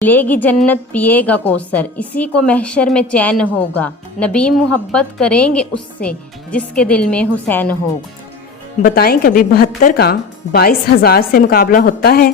मिलेगी जन्नत पिएगा कौसर, इसी को महशर में चैन होगा। नबी मोहब्बत करेंगे उससे जिसके दिल में हुसैन होगा। बताएं कभी 72 का 22,000 से मुकाबला होता है?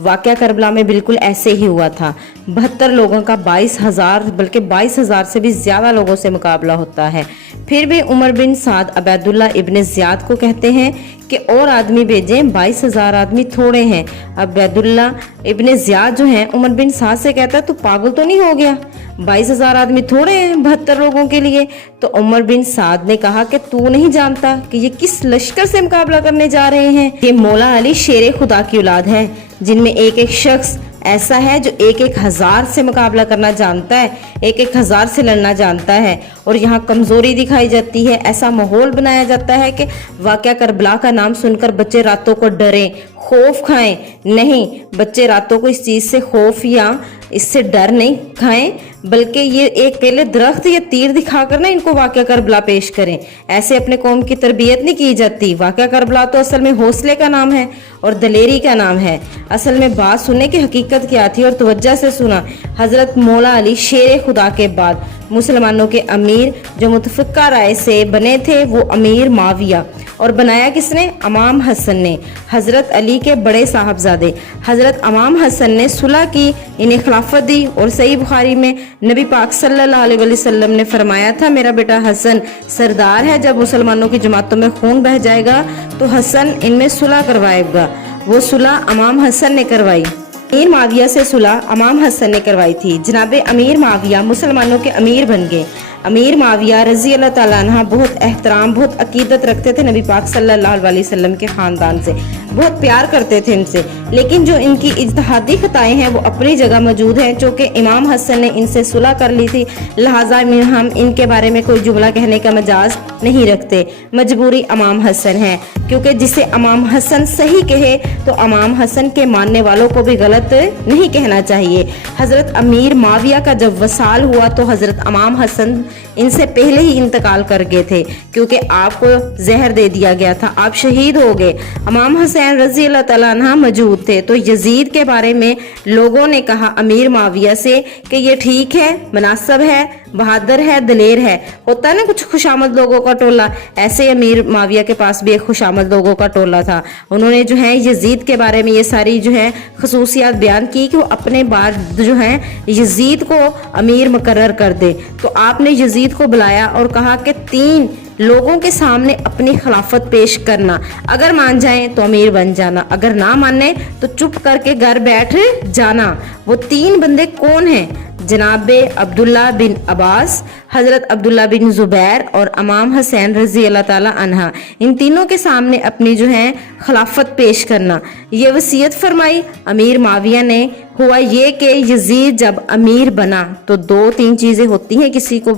वाक़या करबला में बिल्कुल ऐसे ही हुआ था। 72 लोगों का 22,000 बल्कि 22,000 से भी ज़्यादा लोगों से मुकाबला होता है। फिर भी उमर बिन साद अबैदुल्ला इब्ने ज़ियाद को कहते हैं कि और आदमी भेजें, 22,000 आदमी थोड़े हैं। अबैदुल्ला इब्ने ज़ियाद जो हैं उमर बिन साद से कहता है तू पागल तो नहीं हो गया, 22,000 आदमी थोड़े हैं 72 लोगों के लिए। तो उमर बिन साद ने कहा कि तू नहीं जानता कि ये किस लश्कर से मुकाबला करने जा रहे हैं। ये मौला अली शेर खुदा की औलाद है, जिनमें एक एक शख्स ऐसा है जो एक एक हजार से मुकाबला करना जानता है, एक एक हजार से लड़ना जानता है। और यहाँ कमजोरी दिखाई जाती है, ऐसा माहौल बनाया जाता है कि वाक़या करबला का नाम सुनकर बच्चे रातों को डरें, खौफ खाएं। नहीं, बच्चे रातों को इस चीज़ से खौफ या इससे डर नहीं खाएं, बल्कि ये एक केले दरख्त या तीर दिखाकर ना इनको वाक़या करबला पेश करें। ऐसे अपने कौम की तरबियत नहीं की जाती। वाक़या करबला तो असल में हौसले का नाम है और दलेरी का नाम है। असल में बात सुनने की हकीकत क्या थी और तवज्जो से सुना। हजरत मौला अली शेर खुदा के बाद मुसलमानों के अमीर जो मुतफ़िक़ा राय से बने थे वो अमीर माविया, और बनाया किसने? इमाम हसन ने, हजरत अली के बड़े साहबजादे। हजरत इमाम हसन ने सुलह की, इन्हें खिलाफत दी। और सही बुखारी में नबी पाक सल्लल्लाहु अलैहि वसल्लम ने फरमाया था मेरा बेटा हसन सरदार है, जब मुसलमानों की जमातों में खून बह जाएगा तो हसन इनमें सुलह करवाएगा। वो सुलह इमाम हसन ने करवाई। अमीर माविया से सुलह इमाम हसन ने करवाई थी। जनाबे अमीर माविया मुसलमानों के अमीर बन गए। अमीर माविया रजी अल्लाह ताला अन्हा बहुत एहतराम, बहुत अकीदत रखते थे नबी पाक सल्लल्लाहु अलैहि वसल्लम के ख़ानदान से, बहुत प्यार करते थे इनसे। लेकिन जो इनकी इज्तिहादी खताएं हैं वो अपनी जगह मौजूद हैं। चूँकि इमाम हसन ने इनसे सुलह कर ली थी, लिहाजा हम इनके बारे में कोई जुमला कहने का मजाज नहीं रखते। मजबूरी इमाम हसन है, क्योंकि जिसे इमाम हसन सही कहे तो इमाम हसन के मानने वालों को भी गलत नहीं कहना चाहिए। हजरत अमीर माविया का जब वसाल हुआ तो हजरत इमाम हसन इनसे पहले ही इंतकाल कर गए थे, क्योंकि आपको जहर दे दिया गया था, आप शहीद हो गए। इमाम हुसैन रजी अल्लाह ताला अन्हा मौजूद थे। तो यजीद के बारे में लोगों ने कहा अमीर माविया से कि ये ठीक है, मुनासिब है, बहादुर है, दलेर है। होता है ना कुछ खुशामद लोगों का टोला, ऐसे अमीर माविया के पास भी एक खुशामद लोगों का टोला था। उन्होंने जो है यजीद के बारे में ये सारी जो है खसूसियात बयान की कि वो अपने बाद जो है यजीद को अमीर मुकर्रर कर दे। तो आपने यजीद को बुलाया और कहा कि 3 लोगों के सामने अपनी खिलाफत पेश करना, अगर मान जाएं तो अमीर बन जाना, अगर ना माने तो चुप करके घर बैठ जाना। वो 3 बंदे कौन हैं? जनाबे अब्दुल्ला बिन अब्बास, हजरत अब्दुल्ला बिन जुबैर और इमाम हुसैन रजी अल्लाह ताला अन्हा। इन तीनों के सामने अपनी जो है खिलाफत पेश करना, ये वसीयत फरमाई अमीर माविया ने। हुआ ये कि यजीद जब अमीर बना तो 2-3 चीज़ें होती हैं किसी को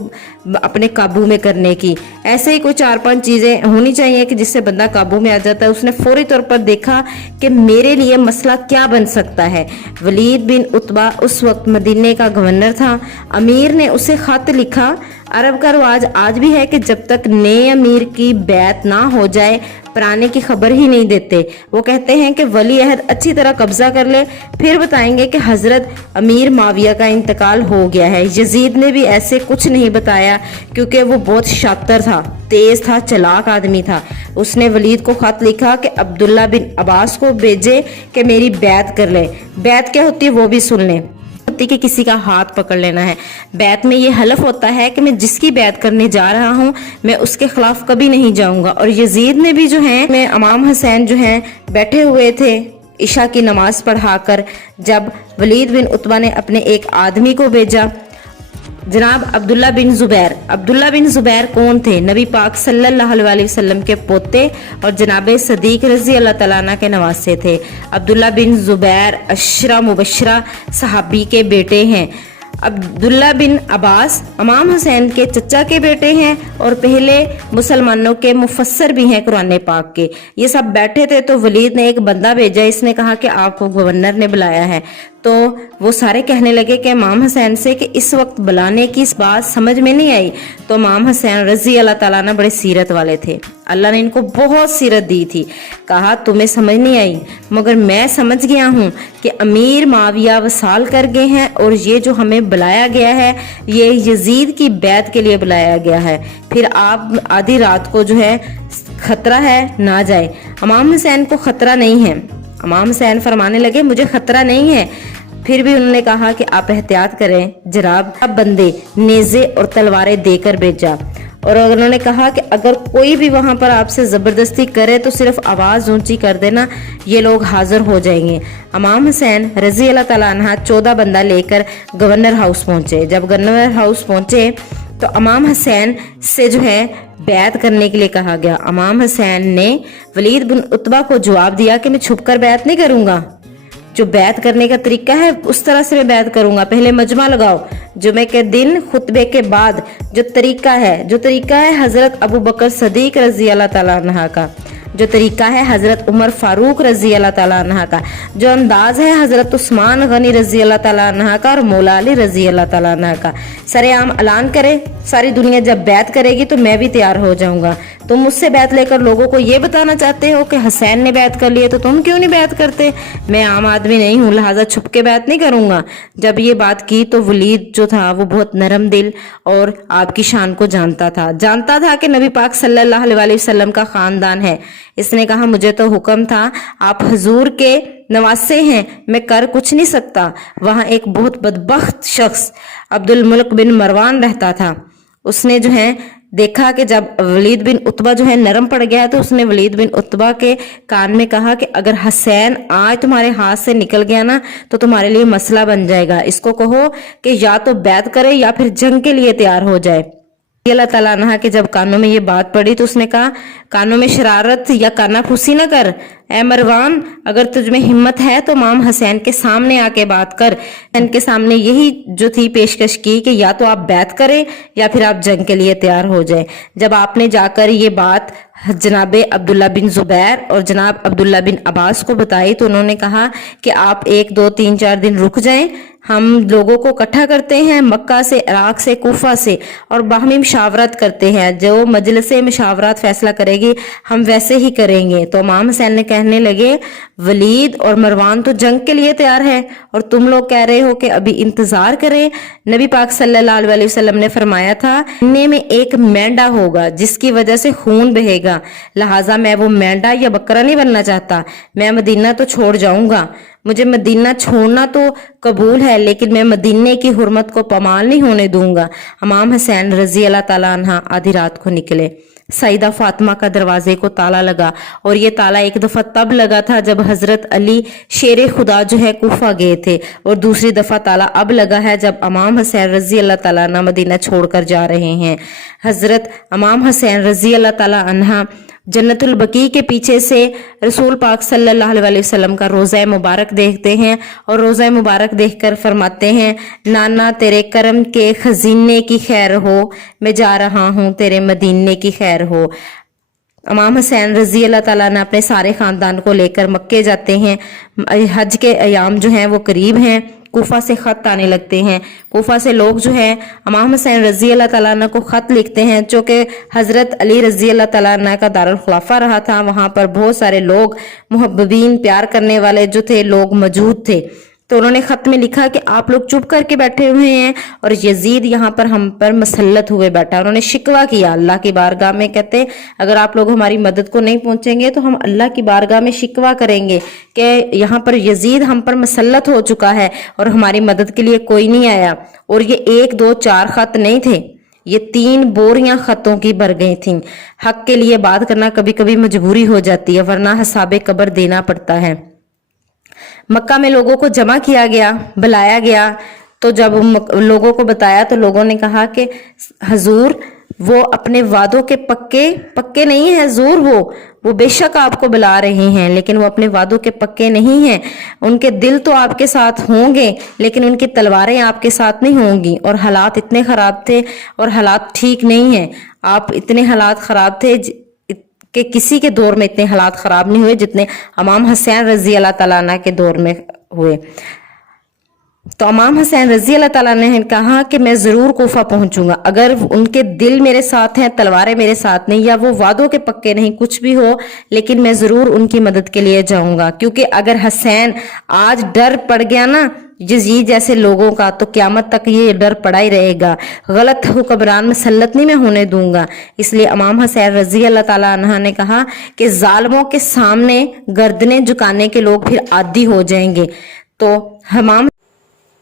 अपने काबू में करने की। ऐसे ही कोई 4-5 चीज़ें होनी चाहिए कि जिससे बंदा काबू में आ जाता है। उसने फौरी तौर पर देखा कि मेरे लिए मसला क्या बन सकता है। वलीद बिन उतबा उस वक्त मदीने का गवर्नर था। अमीर ने उसे खत लिखा। अरब का रिवाज आज भी है कि जब तक नए अमीर की बैत ना हो जाए पुराने की खबर ही नहीं देते। वो कहते हैं कि वली अहद अच्छी तरह कब्जा कर ले, फिर बताएंगे कि हजरत अमीर माविया का इंतकाल हो गया है। यजीद ने भी ऐसे कुछ नहीं बताया, क्योंकि वो बहुत शातिर था, तेज था, चालाक आदमी था। उसने वलीद को खत लिखा कि अब्दुल्ला बिन अब्बास को भेजे कि मेरी बैत कर ले। बैत क्या होती है वो भी सुन लें। कि किसी का हाथ पकड़ लेना है। बैत में ये हलफ होता है कि मैं जिसकी बैत करने जा रहा हूँ मैं उसके खिलाफ कभी नहीं जाऊंगा। और यजीद ने भी जो है मैं इमाम हुसैन जो है बैठे हुए थे इशा की नमाज पढ़ाकर, जब वलीद बिन उतबा ने अपने एक आदमी को भेजा, जनाब अब्दुल्ला बिन जुबैर। अब्दुल्ला बिन जुबैर कौन थे? नबी पाक सल्लल्लाहु अलैहि वसल्लम के पोते और जनाब सदीक रजी अल्लाह तआला अन्हु के नवासे थे। अब्दुल्ला बिन जुबैर अशरा मुबशरा सहाबी के बेटे हैं। अब्दुल्ला बिन अब्बास इमाम हुसैन के चचा के बेटे हैं और पहले मुसलमानों के मुफस्सर भी हैं कुरान पाक के। ये सब बैठे थे तो वलीद ने एक बंदा भेजा। इसने कहा कि आपको गवर्नर ने बुलाया है। तो वो सारे कहने लगे कि इमाम हुसैन से कि इस वक्त बुलाने की इस बात समझ में नहीं आई। तो इमाम हुसैन रजी अल्लाह ताला ना बड़े सीरत वाले थे, अल्लाह ने इनको बहुत सीरत दी थी। कहा तुम्हें समझ नहीं आई, मगर मैं समझ गया हूँ कि अमीर माविया वसाल कर गए हैं और ये जो हमें बुलाया गया है ये यजीद की बैत के लिए बुलाया गया है। फिर आप आधी रात को जो है खतरा है ना जाए। इमाम हुसैन को खतरा नहीं है। इमाम हुसैन फरमाने लगे मुझे खतरा नहीं है। फिर भी उन्होंने कहा कि आप एहतियात करें जनाब। अब बंदे नेज़े और तलवारें देकर भेजा और उन्होंने कहा कि अगर कोई भी वहां पर आपसे जबरदस्ती करे तो सिर्फ आवाज ऊंची कर देना, ये लोग हाजिर हो जाएंगे। इमाम हुसैन रजी अल्लाह ताला अन्हा 14 बंदा लेकर गवर्नर हाउस पहुंचे। जब गवर्नर हाउस पहुंचे तो इमाम हुसैन से जो है बैत करने के लिए कहा गया। इमाम हुसैन ने वलीद बिन उतबा को जवाब दिया कि मैं छुपकर बैत नहीं करूंगा, जो बैत करने का तरीका है उस तरह से मैं बैत करूंगा। पहले मजमा लगाओ, जुमे के दिन खुतबे के बाद जो तरीका है हजरत अबू बकर सदीक रजी अल्लाह ताला अन्हा का, जो तरीका है हजरत उमर फारूक रजी अल्लाह ताला अन्हा का, जो अंदाज है हजरत उस्मान गनी रजी अल्लाह ताला अन्हा का और मौला अली रजी अल्लाह ताला अन्हा का। सरेआम ऐलान करे, सारी दुनिया जब बैत करेगी तो मैं भी तैयार हो जाऊंगा। तुम मुझसे बैत लेकर लोगों को ये बताना चाहते हो कि हुसैन ने बैत कर लिए, तो तुम क्यों नहीं बैत करते? मैं आम आदमी नहीं हूँ, लिहाजा छुप के बैत नहीं करूंगा। जब ये बात की तो वलीद जो था वो बहुत नरम दिल और आपकी शान को जानता था कि नबी पाक सल्लल्लाहु अलैहि वसल्लम का खानदान है। इसने कहा मुझे तो हुक्म था, आप हुजूर के नवासे हैं, मैं कर कुछ नहीं सकता। वहां एक बहुत बदबख्त शख्स अब्दुल मुल्क बिन मरवान रहता था। उसने जो है देखा कि जब वलीद बिन उतबा जो है नरम पड़ गया है तो उसने वलीद बिन उतबा के कान में कहा कि अगर हुसैन आज तुम्हारे हाथ से निकल गया ना तो तुम्हारे लिए मसला बन जाएगा। इसको कहो कि या तो बैत करे या फिर जंग के लिए तैयार हो जाए। अल्लाह ताला अन्हा के जब कानों में ये बात पड़ी तो उसने कहा कानों में शरारत या कानाफूसी न कर। ए मरवान, अगर तुझ में हिम्मत है तो इमाम हुसैन के सामने आके बात कर। इनके सामने यही जो थी पेशकश की कि या तो आप बैत करें या फिर आप जंग के लिए तैयार हो जाए। जब आपने जाकर ये बात जनाब अब्दुल्ला बिन जुबैर और जनाब अब्दुल्ला बिन अब्बास को बताई तो उन्होंने कहा कि आप 1 2 3 4 दिन रुक जाएं, हम लोगों को इकट्ठा करते हैं मक्का से, इराक से, कूफा से और बाहमी मुशावरत करते हैं। जो मजलिसे मुशावरत फैसला करेगी हम वैसे ही करेंगे। तो इमाम हुसैन ने कहने लगे वलीद और मरवान तो जंग के लिए तैयार है और तुम लोग कह रहे हो कि अभी इंतजार करें। नबी पाक सल्लल्लाहु अलैहि वसल्लम ने फरमाया था इनमें में एक मेंढा होगा जिसकी वजह से खून बहेगा, लिहाजा मैं वो मेंढा या बकरा नहीं बनना चाहता। मैं मदीना तो छोड़ जाऊंगा, मुझे मदीना छोड़ना तो कबूल है लेकिन मैं मदीने की हुर्मत को पमाल नहीं होने दूंगा। इमाम हुसैन रजी अल्लाह ताला अन्हा आधी रात को निकले। सईदा फातिमा का दरवाजे को ताला लगा और ये ताला एक दफा तब लगा था जब हजरत अली शेर खुदा जो है कूफा गए थे और दूसरी दफा ताला अब लगा है जब इमाम हुसैन रजी अल्लाह ताला अन्हा मदीना छोड़कर जा रहे हैं। हजरत इमाम हुसैन रजी अल्लाह ताला अन्हा जन्नतुल बकी के पीछे से रसूल पाक सल्लल्लाहु अलैहि वसल्लम का रोज़ा मुबारक देखते हैं और रोज़ा मुबारक देखकर फरमाते हैं नाना तेरे करम के खजीने की खैर हो, मैं जा रहा हूँ तेरे मदीने की खैर हो। इमाम हुसैन रजी अल्लाह ताला ने अपने सारे खानदान को लेकर मक्के जाते हैं। हज के अयाम जो हैं वो करीब हैं। कूफा से खत आने लगते हैं। कूफा से लोग जो है इमाम हुसैन रजी अल्लाह ताला अन्हा को खत लिखते हैं, जो कि हजरत अली रजी अल्लाह ताला अन्हा का दारुल खुलाफा रहा था। वहां पर बहुत सारे लोग मुहब्बीन, प्यार करने वाले जो थे लोग मौजूद थे। तो उन्होंने खत में लिखा कि आप लोग चुप करके बैठे हुए हैं और यजीद यहाँ पर हम पर मसल्लत हुए बैठा। उन्होंने शिकवा किया अल्लाह की बारगाह में, कहते अगर आप लोग हमारी मदद को नहीं पहुंचेंगे तो हम अल्लाह की बारगाह में शिकवा करेंगे कि यहाँ पर यजीद हम पर मसल्लत हो चुका है और हमारी मदद के लिए कोई नहीं आया। और ये 1 2 4 खत नहीं थे, ये 3 बोरियां खतों की भर गई थी। हक के लिए बात करना कभी कभी मजबूरी हो जाती है, वरना हिसाबे कब्र देना पड़ता है। मक्का में लोगों को जमा किया गया, बुलाया गया। तो जब लोगों को बताया तो लोगों ने कहा कि हजूर वो अपने वादों के पक्के नहीं है हजूर, वो बेशक आपको बुला रहे हैं लेकिन वो अपने वादों के पक्के नहीं हैं। उनके दिल तो आपके साथ होंगे लेकिन उनकी तलवारें आपके साथ नहीं होंगी। और हालात इतने खराब थे और हालात ठीक नहीं है। आप इतने हालात खराब थे कि किसी के दौर में इतने हालात खराब नहीं हुए जितने इमाम हुसैन रजी अल्लाह ताला अन्हा के दौर में हुए। तो इमाम हुसैन रजी अल्लाह ताला ने कहा कि मैं जरूर कोफा पहुंचूंगा, अगर उनके दिल मेरे साथ हैं, तलवारें मेरे साथ नहीं, या वो वादों के पक्के नहीं, कुछ भी हो, लेकिन मैं जरूर उनकी मदद के लिए जाऊंगा। क्योंकि अगर हुसैन आज डर पड़ गया ना यजीद जैसे लोगों का, तो क्यामत तक ये डर पड़ा ही रहेगा। गलत हुक्मरान मसल्लत नहीं मैं होने दूंगा। इसलिए इमाम हुसैन रजी अल्लाह ताला अन्हा ने कहा कि जालिमों के सामने गर्दनें झुकाने के लोग फिर आदी हो जाएंगे। तो इमाम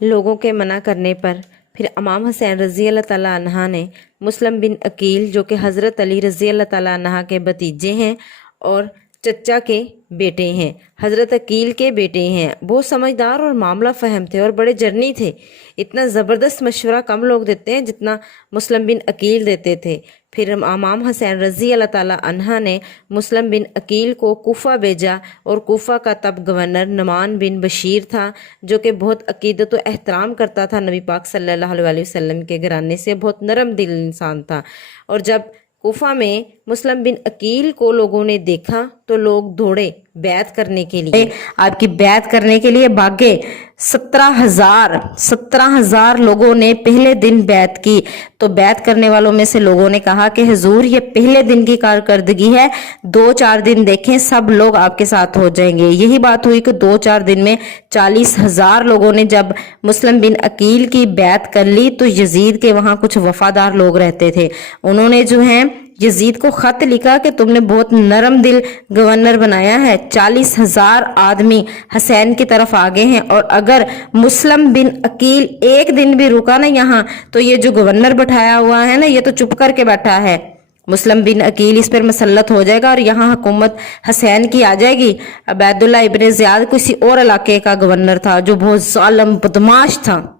लोगों के मना करने पर फिर इमाम हुसैन रजी अल्लाह ताला अन्हा ने मुस्लिम बिन अकील, जो कि हज़रत अली रजी अल्लाह ताला अन्हा के भतीजे हैं और चचा के बेटे हैं, हज़रत अकील के बेटे हैं, बहुत समझदार और मामला फ़हम थे और बड़े जर्नी थे। इतना ज़बरदस्त मशवरा कम लोग देते हैं जितना मुस्लिम बिन अकील देते थे। फिर इमाम हुसैन रजी अल्लाह ताला अन्हा ने मुस्लिम बिन अकील को कूफा भेजा और कूफा का तब गवर्नर नुमान बिन बशीर था, जो कि बहुत अकीदत व एहतराम करता था नबी पाक सल्लल्लाहु अलैहि वसल्लम के घराने से, बहुत नरम दिल इंसान था। और जब कूफा में मुस्लिम बिन अकील को लोगों ने देखा तो लोग दौड़े बैत करने के लिए, आपकी बैत करने के लिए भागे। 17,000 लोगों ने पहले दिन बैत की। तो बैत करने वालों में से लोगों ने कहा कि हुजूर ये पहले दिन की कारकर्दगी है, 2-4 दिन देखें सब लोग आपके साथ हो जाएंगे। यही बात हुई कि 2-4 दिन में 40,000 लोगों ने जब मुस्लिम बिन अकील की बैत कर ली, तो यजीद के वहां कुछ वफादार लोग रहते थे, उन्होंने जो है यजीद को खत लिखा कि तुमने बहुत नरम दिल गवर्नर बनाया है। 40,000 आदमी हुसैन की तरफ आ गए हैं और अगर मुस्लिम बिन अकील एक दिन भी रुका ना यहाँ, तो ये जो गवर्नर बैठाया हुआ है ना, ये तो चुप करके बैठा है। मुस्लिम बिन अकील इस पर मसल्लत हो जाएगा और यहाँ हुकूमत हुसैन की आ जाएगी। अबैदुल्ला इब्ने ज़ियाद किसी और इलाके का गवर्नर था जो बहुत जालिम बदमाश था।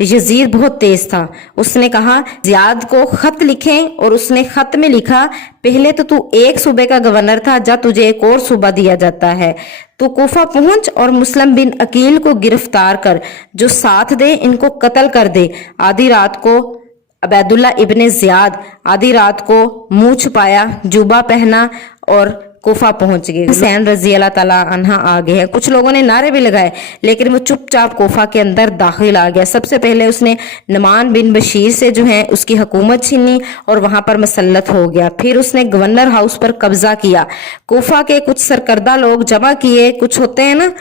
यजीद बहुत तेज था। उसने कहा ज़ियाद को खत लिखें, और उसने खत में लिखा पहले तो तू एक सूबे का गवर्नर था, जा तुझे एक और सूबा दिया जाता है। तू कूफा पहुंच और मुस्लिम बिन अकील को गिरफ्तार कर, जो साथ दे इनको कत्ल कर दे। आधी रात को अबैदुल्ला इब्ने ज़ियाद आधी रात को मुंह छुपाया, जुबा पहना और कूफा पहुंच गए। हुसैन रजी अल्लाह ताला अन्हा आ गए हैं। कुछ लोगों ने नारे भी लगाए, लेकिन वो चुपचाप कूफा के अंदर दाखिल आ गया। सबसे पहले उसने नुमान बिन बशीर से जो है उसकी हुकूमत छीनी और वहां पर मसल्लत हो गया। फिर उसने गवर्नर हाउस पर कब्जा किया। कूफा के कुछ सरकर्दा लोग जमा किए, कुछ होते हैं ना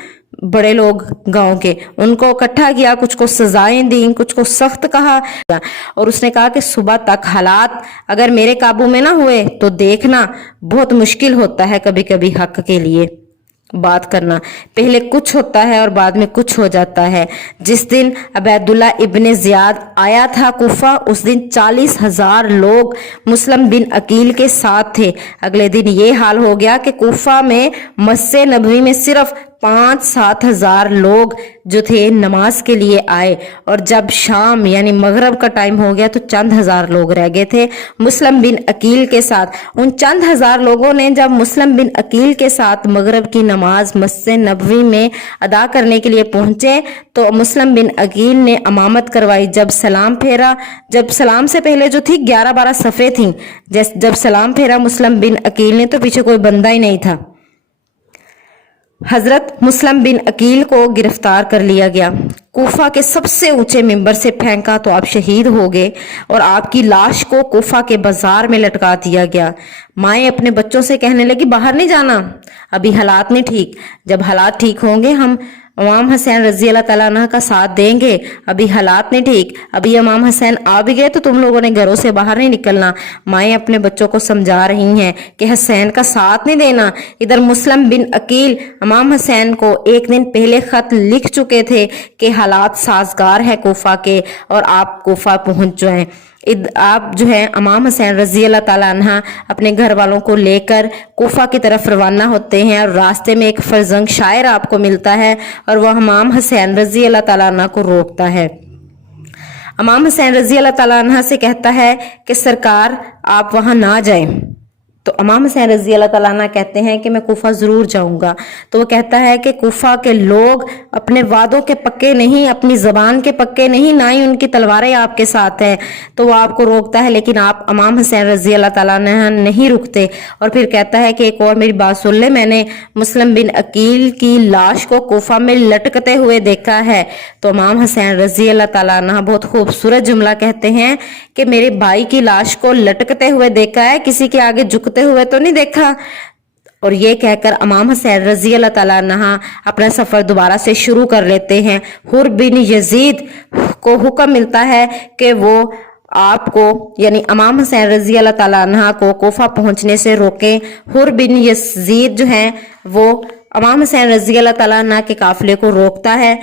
बड़े लोग गांव के, उनको इकट्ठा किया, कुछ को सजाएं दी, कुछ को सख्त कहा, और उसने कहा कि सुबह तक हालात अगर मेरे काबू में ना हुए तो देखना बहुत मुश्किल होता है कभी कभी हक के लिए बात करना। पहले कुछ होता है और बाद में कुछ हो जाता है। जिस दिन अबैदुल्ला इब्ने ज़ियाद आया था कूफा, उस दिन 40,000 लोग मुस्लिम बिन अकील के साथ थे। अगले दिन ये हाल हो गया कि कूफा में मस्जिद नबवी में सिर्फ 5-7 हजार लोग जो थे नमाज के लिए आए, और जब शाम यानी मगरब का टाइम हो गया तो चंद हजार लोग रह गए थे मुस्लिम बिन अकील के साथ। उन चंद हजार लोगों ने जब मुस्लिम बिन अकील के साथ मगरब की नमाज मस्जिद नबवी में अदा करने के लिए पहुंचे, तो मुस्लिम बिन अकील ने इमामत करवाई। जब सलाम फेरा, जब सलाम से पहले जो थी 11-12 सफ़े थी, जब सलाम फेरा मुस्लिम बिन अकील ने तो पीछे कोई बंदा ही नहीं था। हजरत मुस्लिम बिन अकील को गिरफ्तार कर लिया गया, कूफा के सबसे ऊंचे मिंबर से फेंका तो आप शहीद हो गए, और आपकी लाश को कूफा के बाजार में लटका दिया गया। माएँ अपने बच्चों से कहने लगी बाहर नहीं जाना, अभी हालात नहीं ठीक, जब हालात ठीक होंगे हम इमाम हुसैन रजी अल्लाह ताला अन्हु का साथ देंगे, अभी हालात नहीं ठीक, अभी इमाम हुसैन आ भी गए तो तुम लोगों ने घरों से बाहर नहीं निकलना। माएँ अपने बच्चों को समझा रही हैं कि हुसैन का साथ नहीं देना। इधर मुस्लिम बिन अकील इमाम हुसैन को एक दिन पहले खत लिख चुके थे कि हालात साजगार है कूफा के और आप कूफा पहुंच जाएं। आप जो है इमाम हुसैन रजी अल्लाह ताला अन्हा अपने घर वालों को लेकर कूफा की तरफ रवाना होते हैं, और रास्ते में एक फरजंग शायर आपको मिलता है और वह इमाम हुसैन रजी अल्लाह ताला अन्हा को रोकता है। इमाम हुसैन रजी अल्लाह ताला अन्हा से कहता है कि सरकार आप वहां ना जाएं, तो इमाम हुसैन रजी अल्लाह ताला अन्हु कहते हैं कि मैं कूफा जरूर जाऊंगा। तो वो कहता है कि कूफा के लोग अपने वादों के पक्के नहीं, अपनी जबान के पक्के नहीं, ना ही उनकी तलवारें आपके साथ हैं। तो वो आपको रोकता है, लेकिन आप इमाम हुसैन रजी अल्लाह ताला अन्हु नहीं रुकते। और फिर कहता है कि एक और मेरी बात सुन ले, मैंने मुस्लिम बिन अकील की लाश को कूफा में लटकते हुए देखा है। तो इमाम हुसैन रजी अल्लाह ताला अन्हु बहुत खूबसूरत जुमला कहते हैं कि मेरे भाई की लाश को लटकते हुए देखा है, किसी के आगे झुकते हुए तो नहीं देखा। और ये कहकर इमाम हुसैन रजी अल्लाह ताला अन्हु अपना सफर दोबारा से शुरू कर लेते हैं। हुर बिन यजीद को हुक्म मिलता है कि वो आपको यानी इमाम हुसैन रजी अल्लाह ताला अन्हु को कूफा पहुंचने से रोकें। हुर बिन यजीद जो है वो इमाम हुसैन रजी अल्लाह ताला अन्हु के काफिले को रोकता है,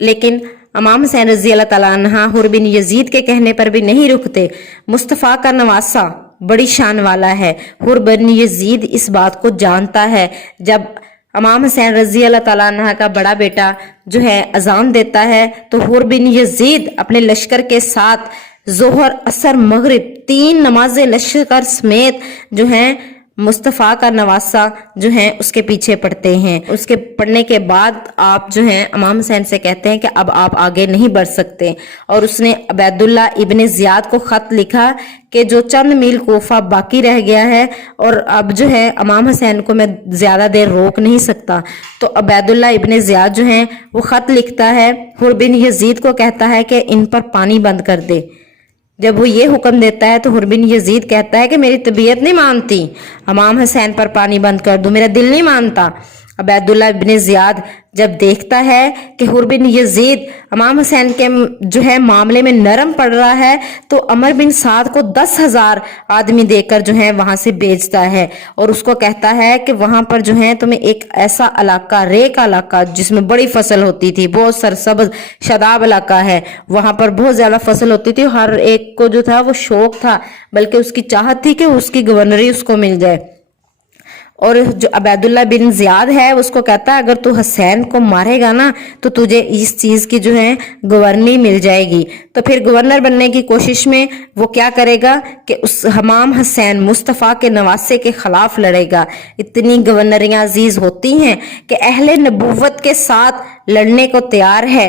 लेकिन इमाम हुसैन रजी अल्लाह ताला अन्हु हुर बिन यजीद के कहने पर भी नहीं रुकते। मुस्तफ़ा का नवासा बड़ी शान वाला है। हुर बिन यजीद इस बात को जानता है। जब इमाम हुसैन रजी अल्लाह ताला अन्हु का बड़ा बेटा जो है अजान देता है, तो हुर बिन यजीद अपने लश्कर के साथ जोहर असर मगरिब 3 नमाजें लश्कर समेत जो है मुस्तफ़ा का नवासा जो है उसके पीछे पढ़ते हैं। उसके पढ़ने के बाद आप जो है इमाम हुसैन से कहते हैं कि अब आप आगे नहीं बढ़ सकते। और उसने अबैदुल्ला इब्ने ज़ियाद को खत लिखा कि जो चंद मील कोफा बाकी रह गया है और अब जो है इमाम हुसैन को मैं ज्यादा देर रोक नहीं सकता। तो अबैदुल्ला इब्ने ज़ियाद जो है वो खत लिखता है, हुर बिन यजीद को कहता है कि इन पर पानी बंद कर दे। जब वो ये हुक्म देता है तो हुर बिन यजीद कहता है कि मेरी तबीयत नहीं मानती इमाम हुसैन पर पानी बंद कर दूं, मेरा दिल नहीं मानता। अबैदुल्ला इब्ने ज़ियाद जब देखता है कि हुर बिन यजीद इमाम हुसैन के जो है मामले में नरम पड़ रहा है, तो अमर बिन साद को 10,000 आदमी देकर जो है वहां से भेजता है और उसको कहता है कि वहां पर जो है तुम्हें एक ऐसा इलाका, रे का इलाका जिसमें बड़ी फसल होती थी, बहुत सरसब्ज शादाब इलाका है, वहां पर बहुत ज्यादा फसल होती थी। हर एक को जो था वो शौक था, बल्कि उसकी चाहत थी कि उसकी गवर्नरी उसको मिल जाए। और जो अबैदुल्ला बिन ज़ियाद है उसको कहता है अगर तू हुसैन को मारेगा ना तो तुझे इस चीज की जो है गवर्नरी मिल जाएगी। तो फिर गवर्नर बनने की कोशिश में वो क्या करेगा कि उस इमाम हुसैन मुस्तफ़ा के नवासे के खिलाफ लड़ेगा। इतनी गवर्नरियां अजीज होती हैं कि अहले नबूवत के साथ लड़ने को तैयार है।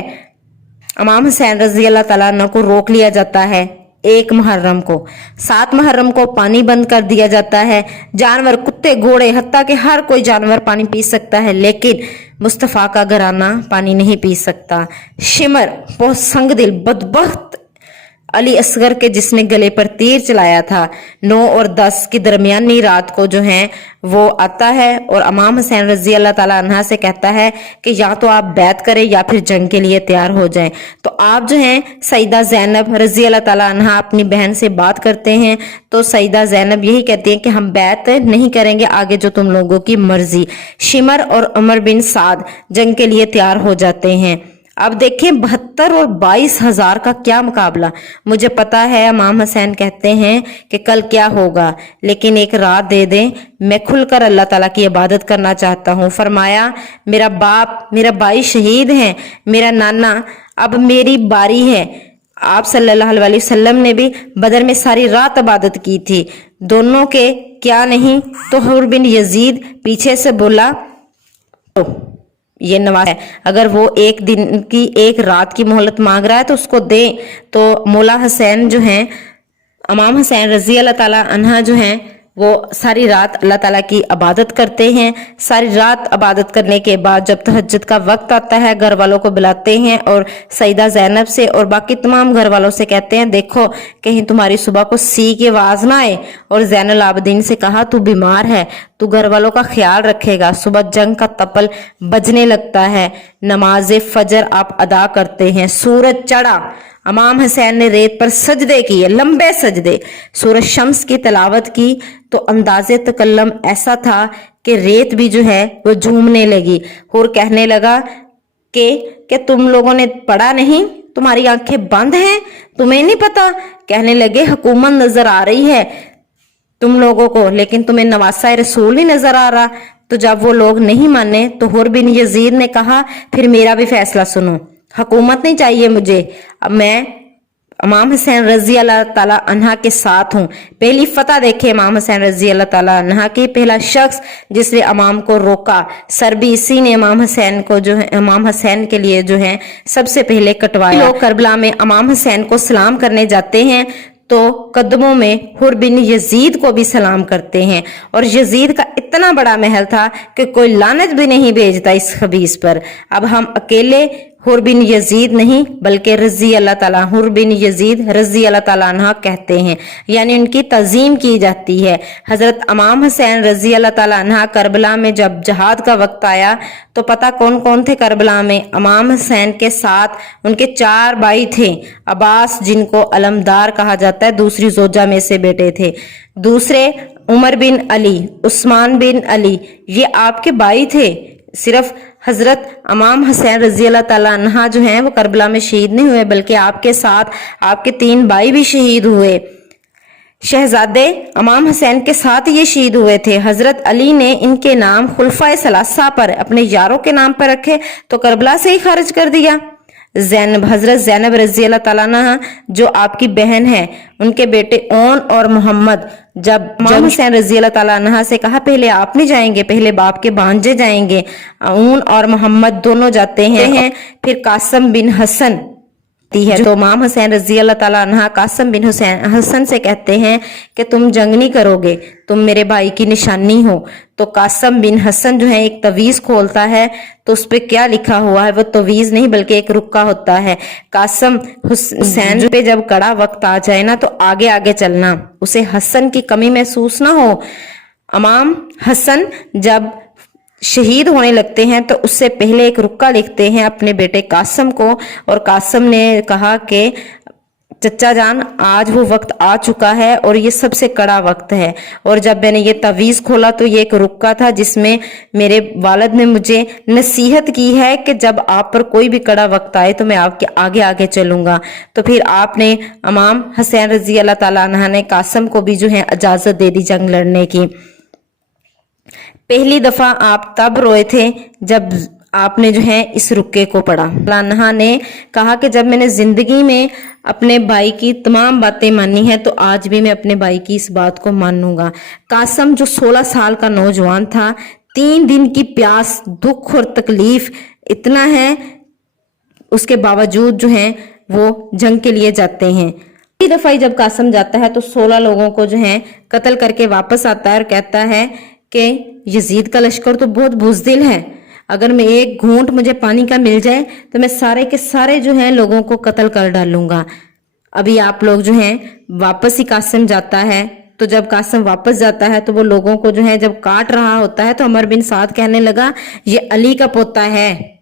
इमाम हुसैन रजी अल्लाह ताला अन्हु को रोक लिया जाता है 1 मुहर्रम को। 7 मुहर्रम को पानी बंद कर दिया जाता है। जानवर, कुत्ते, घोड़े, हत्ता कि हर कोई जानवर पानी पी सकता है, लेकिन मुस्तफ़ा का घराना पानी नहीं पी सकता। शिमर बहुत संगदिल बदबख्त अली असगर के जिसने गले पर तीर चलाया था, 9 और 10 की दरमियानी रात को जो है वो आता है और इमाम हुसैन रजी अल्लाह ताला अन्हा से कहता है कि या तो आप बैत करें या फिर जंग के लिए तैयार हो जाएं। तो आप जो हैं सईदा ज़ैनब रजी अल्लाह ताला अन्हा अपनी बहन से बात करते हैं, तो सईदा ज़ैनब यही कहती है कि हम बैत नहीं करेंगे, आगे जो तुम लोगों की मर्जी। शिमर और उमर बिन साद जंग के लिए तैयार हो जाते हैं। अब देखें 72 और 22,000 का क्या मुकाबला। मुझे पता है इमाम हुसैन कहते हैं कि कल क्या होगा, लेकिन एक रात दे दें, मैं खुलकर अल्लाह ताला की इबादत करना चाहता हूँ। फरमाया मेरा बाप, मेरा भाई शहीद हैं, मेरा नाना, अब मेरी बारी है। आप सल्लल्लाहु अलैहि वसल्लम ने भी बदर में सारी रात इबादत की थी, दोनों के क्या नहीं। तो हुर बिन यजीद पीछे से बोला तो ये नवाज है, अगर वो एक दिन की एक रात की मोहलत मांग रहा है तो उसको दें। तो मौला हुसैन जो हैं इमाम हुसैन रजी अल्लाह ताला अन्हा जो हैं वो सारी रात अल्लाह ताला की इबादत करते हैं। सारी रात इबादत करने के बाद जब तहज्जुद का वक्त आता है घर वालों को बुलाते हैं और सईदा ज़ैनब से और बाकी तमाम घर वालों से कहते हैं देखो कहीं तुम्हारी सुबह को सी की आवाज ना आए। और ज़ैनुल आबदीन से कहा तू बीमार है, तू घर वालों का ख्याल रखेगा। सुबह जंग का तपल बजने लगता है, नमाज फजर आप अदा करते हैं। सूरज चढ़ा, इमाम हुसैन ने रेत पर सजदे किए, लंबे सजदे। सूरज शम्स की तलावत की तो अंदाजे तकल्लम ऐसा था कि रेत भी जो है वो झूमने लगी और कहने लगा कि तुम लोगों ने पढ़ा नहीं, तुम्हारी आंखें बंद हैं, तुम्हें नहीं पता। कहने लगे हुकूमत नजर आ रही है तुम लोगों को, लेकिन तुम्हें नवासा रसूल ही नजर आ रहा। तो जब वो लोग नहीं माने तो हुर बिन यजीद ने कहा फिर मेरा भी फैसला सुनो, हुकूमत नहीं चाहिए मुझे, अब मैं इमाम हुसैन रजी अल्लाह ताला अन्हा के साथ हूँ। पहली फतह देखे इमाम हुसैन रजी अल्लाह ताला अन्हा की, पहला शख्स जिसने इमाम को रोका, सर भी इसी ने इमाम हुसैन को जो है इमाम हुसैन के लिए जो है सबसे पहले कटवाया। लोग करबला में इमाम हुसैन को सलाम करने जाते हैं तो कदमों में हुर बिन यजीद को भी सलाम करते हैं, और यजीद का इतना बड़ा महल था कि कोई लानत भी नहीं भेजता इस खबीस पर। अब हम अकेले हुर बिन यजीद नहीं बल्कि रजी अल्लाह ताला हुर बिन यजीद रजी अल्लाह ताला अन्हा कहते हैं, यानी उनकी तज़ीम की जाती है। हजरत इमाम हुसैन रजी अल्लाह ताला अन्हा करबला में जब जहाद का वक्त आया तो पता कौन कौन थे करबला में? इमाम हुसैन के साथ उनके 4 भाई थे। अब्बास जिनको अलमदार कहा जाता है, दूसरी जोजा में से बेटे थे। दूसरे उमर बिन अली, उस्मान बिन अली, ये आपके भाई थे। सिर्फ हजरत इमाम हुसैन रजी अल्लाह ताला अन्हा जो हैं वो करबला में शहीद नहीं हुए, बल्कि आपके साथ आपके 3 भाई भी शहीद हुए। शहजादे इमाम हुसैन के साथ ये शहीद हुए थे। हजरत अली ने इनके नाम खुलफाए सलासा पर अपने यारों के नाम पर रखे तो करबला से ही खारिज कर दिया। जैनब, हजरत जैनब रजी अल्लाह ताला अन्हा जो आपकी बहन है, उनके बेटे ओन और मोहम्मद जब इमाम हुसैन रजी अल्लाह ताला अन्हा से कहा पहले आप नहीं जाएंगे, पहले बाप के भांजे जाएंगे, ओन और मोहम्मद दोनों जाते हैं। फिर कासिम बिन हसन है तो इमाम हुसैन रजी अल्लाह ताला अन्हा कासिम बिन हसन से कहते हैं कि तुम जंग नहीं करोगे, तुम मेरे भाई की निशानी हो। तो कासिम बिन हसन जो है एक तवीज खोलता है तो उस पे क्या लिखा हुआ है? वो तवीज नहीं बल्कि एक रुक्का होता है। कासिम हुसैन पे जब कड़ा वक्त आ जाए ना तो आगे आगे चलना, उसे हसन की कमी महसूस ना हो। इमाम हसन जब शहीद होने लगते हैं तो उससे पहले एक रुक्का लिखते हैं अपने बेटे कासिम को, और कासिम ने कहा कि चचा जान आज वो वक्त आ चुका है और ये सबसे कड़ा वक्त है। और जब मैंने ये तवीज़ खोला तो ये एक रुक्का था जिसमें मेरे वालिद ने मुझे नसीहत की है कि जब आप पर कोई भी कड़ा वक्त आए तो मैं आपके आगे आगे चलूंगा। तो फिर आपने इमाम हुसैन रजी अल्लाह ताला अन्हा ने कासिम को भी जो है इजाजत दे दी जंग लड़ने की। पहली दफा आप तब रोए थे जब आपने जो है इस रुक्के को पढ़ा। अन्हा ने कहा कि जब मैंने जिंदगी में अपने भाई की तमाम बातें मानी है तो आज भी मैं अपने भाई की इस बात को मानूंगा। कासिम जो 16 साल का नौजवान था, 3 दिन की प्यास, दुख और तकलीफ इतना है, उसके बावजूद जो है वो जंग के लिए जाते हैं। पहली दफा जब कासिम जाता है तो 16 लोगों को जो है कत्ल करके वापस आता है और कहता है कि यजीद का लश्कर तो बहुत बुज़दिल है, अगर मैं एक घूंट मुझे पानी का मिल जाए तो मैं सारे के सारे जो हैं लोगों को कत्ल कर डालूंगा। अभी आप लोग जो हैं वापस ही कासिम जाता है, तो जब कासिम वापस जाता है तो वो लोगों को जो है जब काट रहा होता है तो उमर बिन साद कहने लगा ये अली का पोता है,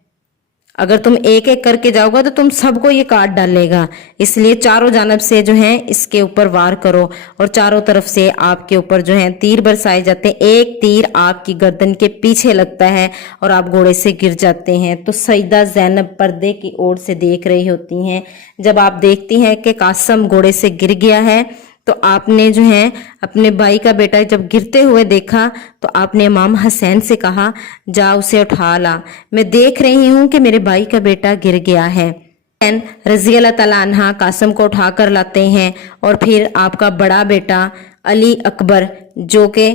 अगर तुम एक एक करके जाओगे तो तुम सबको ये काट डालेगा, इसलिए चारों जानब से जो है इसके ऊपर वार करो। और चारों तरफ से आपके ऊपर जो है तीर बरसाए जाते हैं। एक तीर आपकी गर्दन के पीछे लगता है और आप घोड़े से गिर जाते हैं। तो सईदा ज़ैनब पर्दे की ओर से देख रही होती हैं। जब आप देखती हैं कि कासिम घोड़े से गिर गया है तो आपने जो है अपने भाई का बेटा जब गिरते हुए देखा तो आपने इमाम हुसैन से कहा जा उसे उठा ला, मैं देख रही हूं कि मेरे भाई का बेटा गिर गया है। रजी अल्लाह ताला अन्हा कासिम को उठा कर लाते हैं और फिर आपका बड़ा बेटा अली अकबर जो कि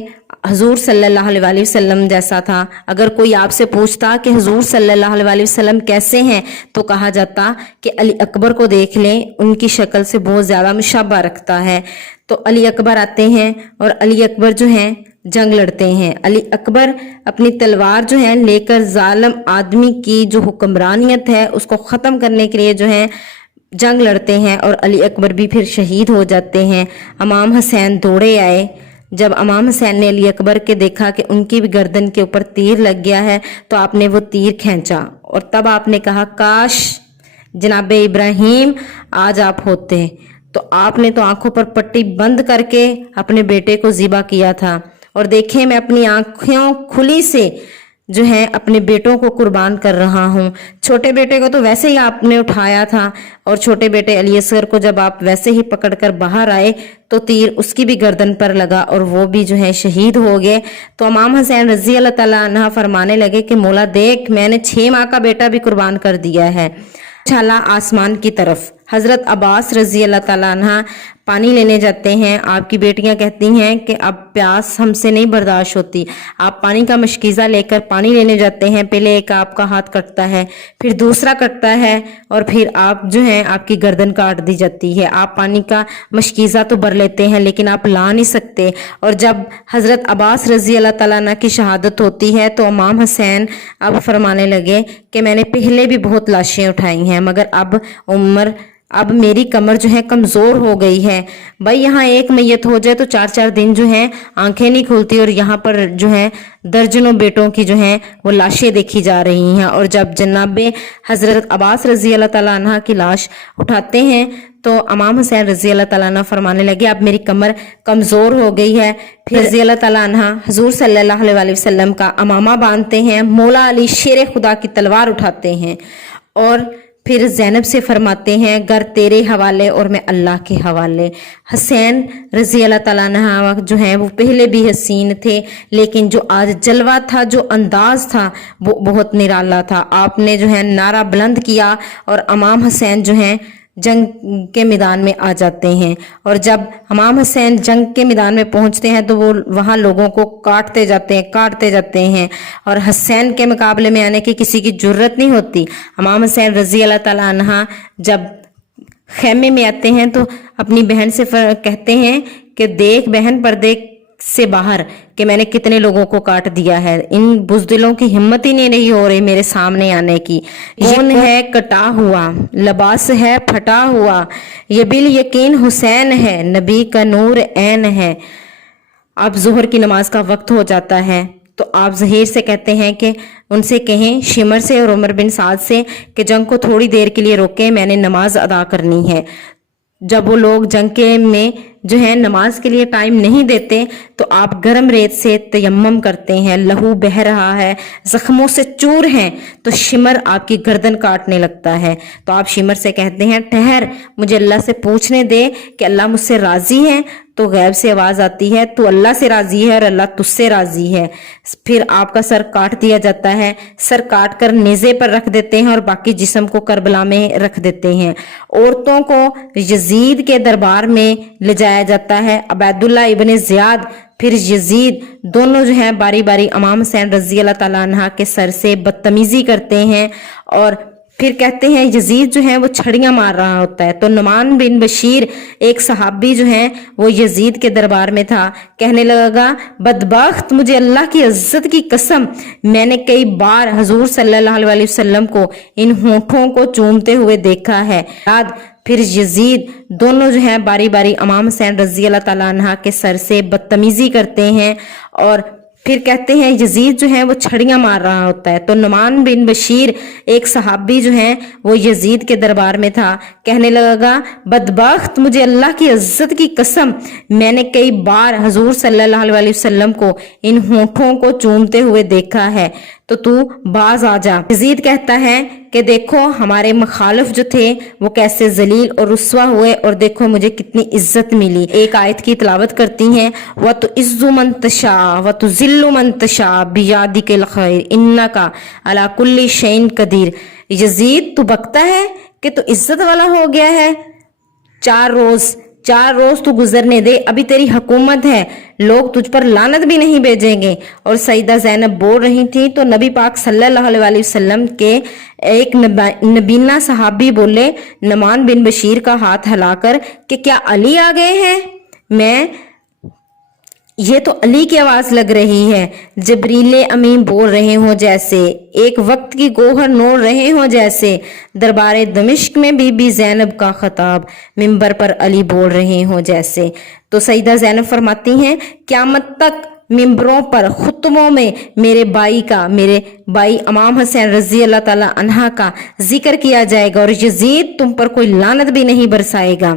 हजूर सल्लल्लाहु अलैहि वसल्लम जैसा था, अगर कोई आपसे पूछता कि हजूर सल्लल्लाहु अलैहि वसल्लम कैसे हैं तो कहा जाता कि अली अकबर को देख लें, उनकी शक्ल से बहुत ज़्यादा मुशाबा रखता है। तो अली अकबर आते हैं और अली अकबर जो हैं जंग लड़ते हैं। अली अकबर अपनी तलवार जो है लेकर जालिम आदमी की जो हुक्मरानियत है उसको ख़त्म करने के लिए जो है जंग लड़ते हैं और अली अकबर भी फिर शहीद हो जाते हैं। इमाम हुसैन दौड़े आए। जब इमाम हुसैन ने अली अकबर के देखा कि उनकी भी गर्दन के ऊपर तीर लग गया है तो आपने वो तीर खींचा और तब आपने कहा काश जनाबे इब्राहिम आज आप होते। तो आपने तो आंखों पर पट्टी बंद करके अपने बेटे को ज़िबा किया था और देखें मैं अपनी आंखों खुली से जो है अपने बेटों को कुर्बान कर रहा हूँ। छोटे बेटे को तो वैसे ही आपने उठाया था और छोटे बेटे अली असगर को जब आप वैसे ही पकड़कर बाहर आए तो तीर उसकी भी गर्दन पर लगा और वो भी जो है शहीद हो गए। तो इमाम हुसैन रजी अल्लाह ताला अन्हा फरमाने लगे कि मौला देख मैंने 6 माह का बेटा भी कुर्बान कर दिया है। छाला आसमान की तरफ हज़रत अब्बास रज़ी अल्लाह ताला अन्हा पानी लेने जाते हैं। आपकी बेटियां कहती हैं कि अब प्यास हमसे नहीं बर्दाश्त होती। आप पानी का मशकीज़ा लेकर पानी लेने जाते हैं। पहले एक आपका हाथ कटता है, फिर दूसरा कटता है और फिर आप जो है आपकी गर्दन काट दी जाती है। आप पानी का मशकीज़ा तो भर लेते हैं लेकिन आप ला नहीं सकते। और जब हज़रत अब्बास रज़ी अल्लाह ताला अन्हा की शहादत होती है तो इमाम हुसैन अब फरमाने लगे कि मैंने पहले भी बहुत लाशें उठाई हैं मगर अब मेरी कमर जो है कमज़ोर हो गई है। भाई यहाँ एक मैयत हो जाए तो 4-4 दिन जो है आंखें नहीं खुलती और यहाँ पर जो है दर्जनों बेटों की जो है वो लाशें देखी जा रही हैं। और जब जनाबे हज़रत अब्बास रज़ी अल्लाह ताला अन्हा की लाश उठाते हैं तो इमाम हुसैन रज़ी अल्लाह ताला अन्हा फरमाने लगे अब मेरी कमर कमज़ोर हो गई है। फिर रज़ी अल्लाह ताला अन्हा हुज़ूर सल्लल्लाहु अलैहि वसल्लम का अमामा बांधते हैं, मौला अली शेर खुदा की तलवार उठाते हैं और फिर ज़ैनब से फरमाते हैं घर तेरे हवाले और मैं अल्लाह के हवाले। हुसैन रज़ी अल्लाह ताला अन्हा जो है वो पहले भी हसीन थे लेकिन जो आज जलवा था, जो अंदाज था वो बहुत निराला था। आपने जो है नारा बुलंद किया और इमाम हुसैन जो है जंग के मैदान में आ जाते हैं। और जब इमाम हुसैन जंग के मैदान में पहुंचते हैं तो वो वहाँ लोगों को काटते जाते हैं और हुसैन के मुकाबले में आने की किसी की जुर्रत नहीं होती। इमाम हुसैन रज़ी अल्लाह ताला अन्हा जब खेमे में आते हैं तो अपनी बहन से कहते हैं कि देख बहन पर्दे से बाहर कि मैंने कितने लोगों को काट दिया है। इन बुज़दिलों की हिम्मत ही नहीं हो रही मेरे सामने आने की। कौन है कटा हुआ, लिबास है फटा हुआ, ये बिल यकीन हुसैन है, नबी का नूर ऐन है। अब ज़ोहर की नमाज का वक्त हो जाता है तो आप ज़हीर से कहते हैं कि उनसे कहें, शिमर से और उमर बिन साद से कि जंग को थोड़ी देर के लिए रोकें, मैंने नमाज अदा करनी है। जब वो लोग जंग के में जो है नमाज के लिए टाइम नहीं देते तो आप गर्म रेत से तयम्मम करते हैं। लहू बह रहा है, जख्मों से चूर हैं तो शिमर आपकी गर्दन काटने लगता है तो आप शिमर से कहते हैं ठहर, मुझे अल्लाह से पूछने दे कि अल्लाह मुझसे राजी है। तो गैब से आवाज आती है तू अल्लाह से राजी है और अल्लाह तुझसे राजी है। फिर आपका सर काट दिया जाता है। सर काट कर नेज़े पर रख देते हैं और बाकी जिस्म को करबला में रख देते हैं। औरतों को यजीद के दरबार में ले जाया जाता है। अबैदुल्लाह इब्ने ज़ियाद फिर यजीद दोनों जो है बारी बारी इमाम हुसैन रज़ी अल्लाह ताला अन्हा के सर से बदतमीजी करते हैं और फिर कहते हैं यजीद जो है वो छड़ियां मार रहा होता है। तो नुमान बिन बशीर एक सहाबी जो है वो यजीद के दरबार में था, कहने लगा बदबख्त, मुझे अल्लाह की इज्जत की कसम मैंने कई बार हुजूर सल्लल्लाहु अलैहि वसल्लम को इन होठों को चूमते हुए देखा है। फिर यजीद दोनों जो है बारी बारी इमाम हुसैन रज़ी अल्लाह ताला अन्हा के सर से बदतमीजी करते हैं और फिर कहते हैं यजीद जो है वो छड़ियां मार रहा होता है। तो नुमान बिन बशीर एक सहाबी जो है वो यजीद के दरबार में था, कहने लगा बदबख्त, मुझे अल्लाह की इज्जत की कसम मैंने कई बार हुजूर सल्लल्लाहु अलैहि वसल्लम को इन होठों को चूमते हुए देखा है, तो तू बाज आ जा। यजीद कहता है कि देखो हमारे मुखालिफ जो थे वो कैसे जलील और रुस्वा हुए और देखो मुझे कितनी इज्जत मिली। एक आयत की तिलावत करती हैं, व तो इज्जु मन तशा व तो जिल्लु मन तशा बियादिकल खैर इन्नका अला कुल्ली शैइन कदीर। यजीद तू बकता है कि तू इज्जत वाला हो गया है, चार रोज तू गुजरने दे, अभी तेरी हुकूमत है, लोग तुझ पर लानत भी नहीं भेजेंगे। और सईदा ज़ैनब बोल रही थी तो नबी पाक सल्लल्लाहु अलैहि वसल्लम के एक नबीना सहाबी बोले नुमान बिन बशीर का हाथ हिलाकर कि क्या अली आ गए हैं? ये तो अली की आवाज लग रही है, जबरीले अमीन बोल रहे हो जैसे, एक वक्त की गोहर नोर रहे हो जैसे। दरबारे दमिश्क में बीबी ज़ैनब का खताब, मिंबर पर अली बोल रहे हो जैसे। तो सईदा ज़ैनब फरमाती हैं क़यामत तक मिंबरों पर खुतबों में मेरे भाई इमाम हुसैन रज़ी अल्लाह ताला अन्हा का जिक्र किया जाएगा और यजीद तुम पर कोई लानत भी नहीं बरसाएगा।